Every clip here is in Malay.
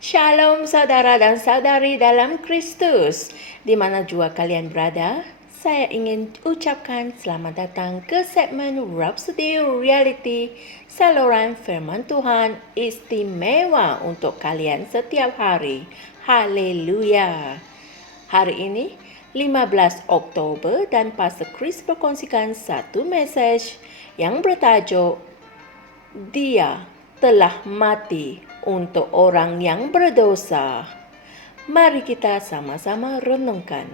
Shalom saudara dan saudari dalam Kristus. Di mana jua kalian berada, saya ingin ucapkan selamat datang ke segmen Rhapsody Reality, saluran firman Tuhan istimewa untuk kalian setiap hari. Haleluya. Hari ini 15 Oktober dan Pastor Chris berkongsikan satu mesej yang bertajuk Dia telah mati untuk orang yang berdosa. Mari kita sama-sama renungkan.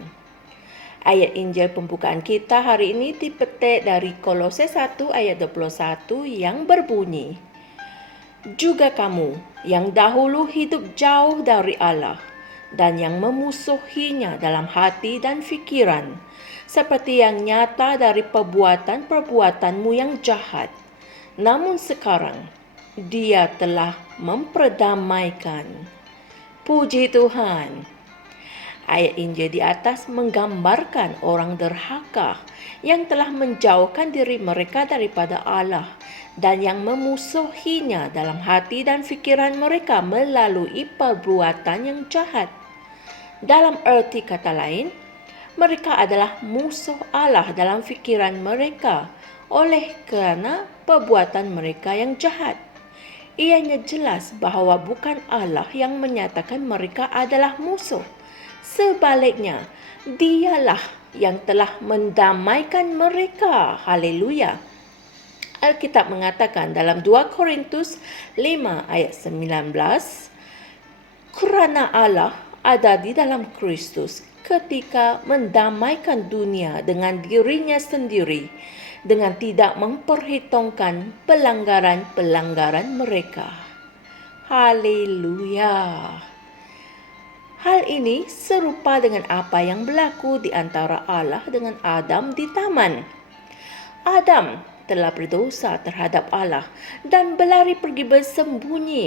Ayat Injil pembukaan kita hari ini dipetik dari Kolose 1 ayat 21 yang berbunyi, juga kamu yang dahulu hidup jauh dari Allah dan yang memusuhinya dalam hati dan fikiran, seperti yang nyata dari perbuatan-perbuatanmu yang jahat. Namun sekarang, Dia telah memperdamaikan. Puji Tuhan. Ayat Injil di atas menggambarkan orang derhaka yang telah menjauhkan diri mereka daripada Allah dan yang memusuhinya dalam hati dan fikiran mereka melalui perbuatan yang jahat. Dalam erti kata lain, mereka adalah musuh Allah dalam fikiran mereka oleh kerana perbuatan mereka yang jahat. Ianya jelas bahawa bukan Allah yang menyatakan mereka adalah musuh. Sebaliknya, Dialah yang telah mendamaikan mereka. Haleluya. Alkitab mengatakan dalam 2 Korintus 5 ayat 19, kerana Allah ada di dalam Kristus ketika mendamaikan dunia dengan dirinya sendiri dengan tidak memperhitungkan pelanggaran-pelanggaran mereka. Haleluya. Hal ini serupa dengan apa yang berlaku di antara Allah dengan Adam di taman. Adam telah berdosa terhadap Allah dan berlari pergi bersembunyi.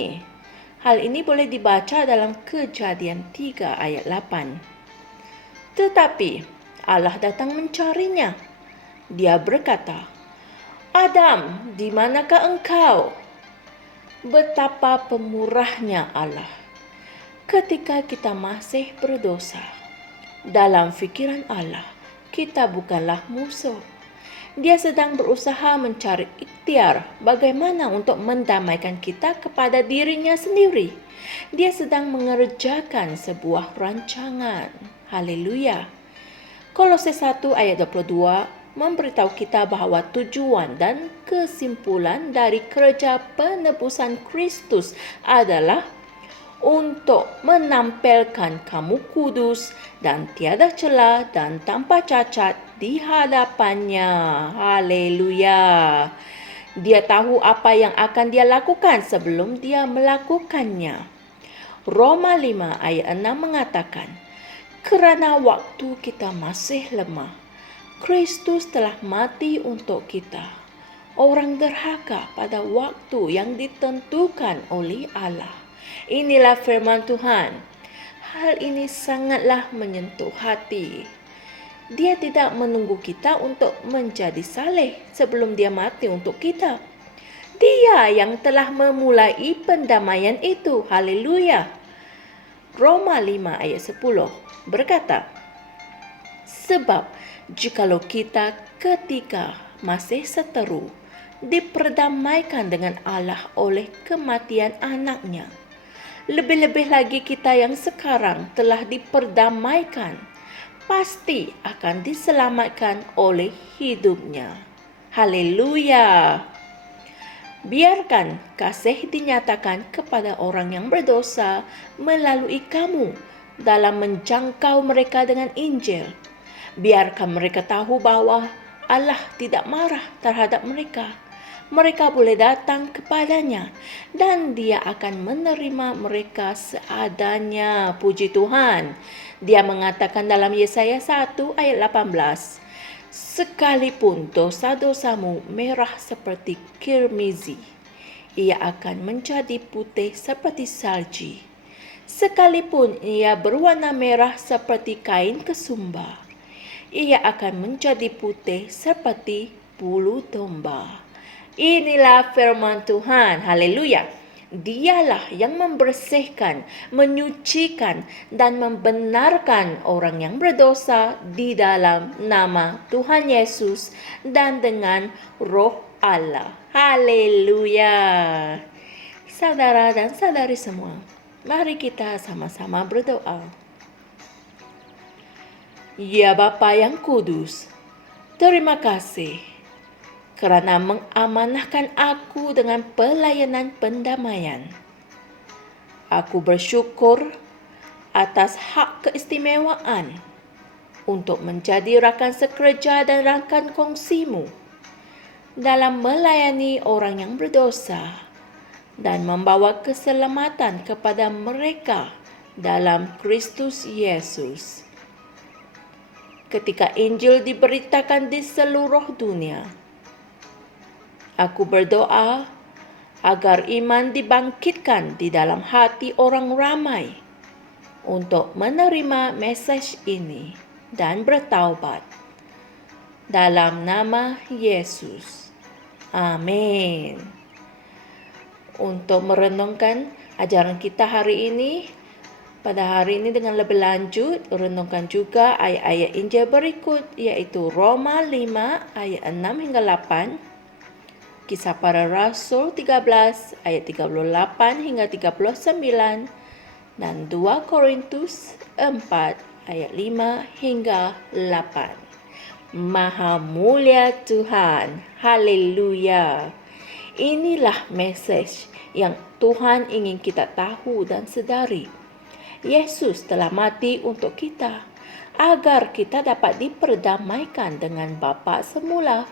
Hal ini boleh dibaca dalam Kejadian 3 ayat 8. Tetapi Allah datang mencarinya. Dia berkata, Adam, di manakah engkau? Betapa pemurahnya Allah. Ketika kita masih berdosa, dalam fikiran Allah, kita bukanlah musuh. Dia sedang berusaha mencari ikhtiar bagaimana untuk mendamaikan kita kepada dirinya sendiri. Dia sedang mengerjakan sebuah rancangan. Haleluya. Kolose 1 ayat 22 memberitahu kita bahawa tujuan dan kesimpulan dari kerja penebusan Kristus adalah untuk menampilkan kamu kudus dan tiada celah dan tanpa cacat di hadapannya. Haleluya. Dia tahu apa yang akan dia lakukan sebelum dia melakukannya. Roma 5 ayat 6 mengatakan, kerana waktu kita masih lemah, Kristus telah mati untuk kita, orang derhaka pada waktu yang ditentukan oleh Allah. Inilah firman Tuhan. Hal ini sangatlah menyentuh hati. Dia tidak menunggu kita untuk menjadi saleh sebelum dia mati untuk kita. Dia yang telah memulai pendamaian itu. Haleluya. Roma 5 ayat 10 berkata, sebab jikalau kita ketika masih seteru diperdamaikan dengan Allah oleh kematian anaknya, lebih-lebih lagi kita yang sekarang telah diperdamaikan, pasti akan diselamatkan oleh hidupnya. Haleluya. Biarkan kasih dinyatakan kepada orang yang berdosa melalui kamu dalam menjangkau mereka dengan Injil. Biarkan mereka tahu bahawa Allah tidak marah terhadap mereka. Mereka boleh datang kepadanya dan Dia akan menerima mereka seadanya. Puji Tuhan. Dia mengatakan dalam Yesaya 1 ayat 18, sekalipun dosa-dosamu merah seperti kirmizi, ia akan menjadi putih seperti salji. Sekalipun ia berwarna merah seperti kain kesumba, ia akan menjadi putih seperti bulu domba. Inilah firman Tuhan. Haleluya. Dialah yang membersihkan, menyucikan, dan membenarkan orang yang berdosa di dalam nama Tuhan Yesus dan dengan Roh Allah. Haleluya. Saudara dan saudari semua, mari kita sama-sama berdoa. Ya Bapa yang kudus, terima kasih kerana mengamanahkan aku dengan pelayanan pendamaian. Aku bersyukur atas hak keistimewaan untuk menjadi rakan sekerja dan rakan kongsimu dalam melayani orang yang berdosa dan membawa keselamatan kepada mereka dalam Kristus Yesus. Ketika Injil diberitakan di seluruh dunia, aku berdoa agar iman dibangkitkan di dalam hati orang ramai untuk menerima mesej ini dan bertaubat. Dalam nama Yesus. Amin. Untuk merenungkan ajaran kita hari ini, pada hari ini dengan lebih lanjut, renungkan juga ayat-ayat Injil berikut, iaitu Roma 5 ayat 6 hingga 8, Kisah Para Rasul 13 ayat 38 hingga 39, dan 2 Korintus 4 ayat 5 hingga 8. Maha mulia Tuhan. Haleluya. Inilah mesej yang Tuhan ingin kita tahu dan sedari. Yesus telah mati untuk kita agar kita dapat diperdamaikan dengan Bapa semula.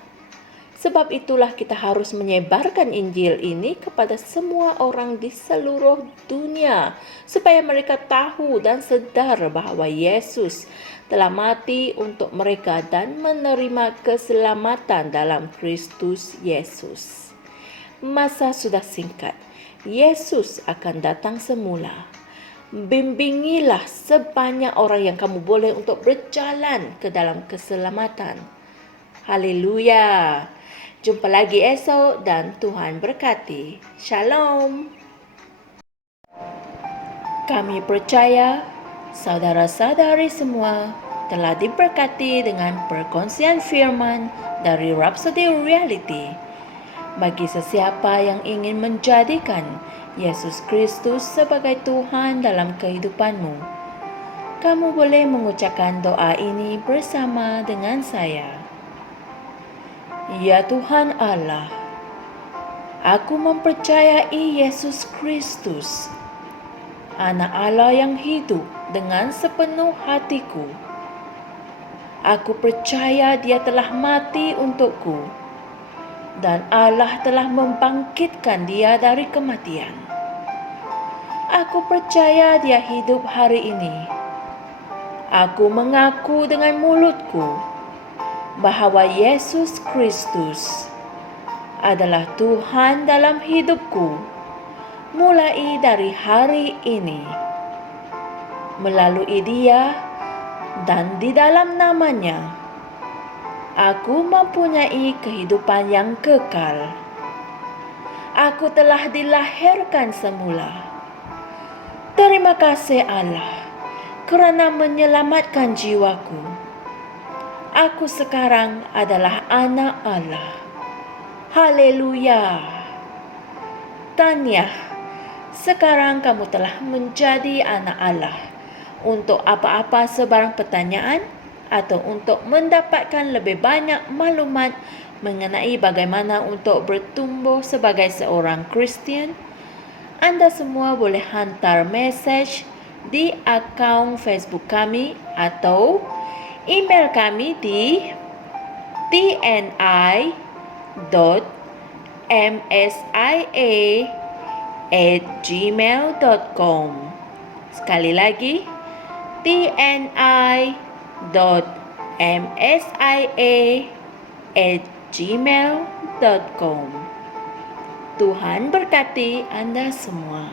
Sebab itulah kita harus menyebarkan Injil ini kepada semua orang di seluruh dunia supaya mereka tahu dan sedar bahawa Yesus telah mati untuk mereka dan menerima keselamatan dalam Kristus Yesus. Masa sudah singkat, Yesus akan datang semula. Bimbingilah sebanyak orang yang kamu boleh untuk berjalan ke dalam keselamatan. Haleluya. Jumpa lagi esok dan Tuhan berkati. Shalom. Kami percaya saudara-saudari semua telah diberkati dengan perkongsian firman dari Rhapsody Reality. Bagi sesiapa yang ingin menjadikan Yesus Kristus sebagai Tuhan dalam kehidupanmu, kamu boleh mengucapkan doa ini bersama dengan saya. Ya Tuhan Allah, aku mempercayai Yesus Kristus, Anak Allah yang hidup dengan sepenuh hatiku. Aku percaya Dia telah mati untukku dan Allah telah membangkitkan Dia dari kematian. Aku percaya Dia hidup hari ini. Aku mengaku dengan mulutku bahawa Yesus Kristus adalah Tuhan dalam hidupku mulai dari hari ini. Melalui Dia dan di dalam nama-Nya, aku mempunyai kehidupan yang kekal. Aku telah dilahirkan semula. Terima kasih Allah kerana menyelamatkan jiwaku. Aku sekarang adalah anak Allah. Haleluya. Tahniah, sekarang kamu telah menjadi anak Allah. Untuk apa-apa sebarang pertanyaan atau untuk mendapatkan lebih banyak maklumat mengenai bagaimana untuk bertumbuh sebagai seorang Kristian, anda semua boleh hantar mesej di akaun Facebook kami atau email kami di tni.msia@gmail.com. Sekali lagi, tni.msia@gmail.com. Tuhan berkati anda semua.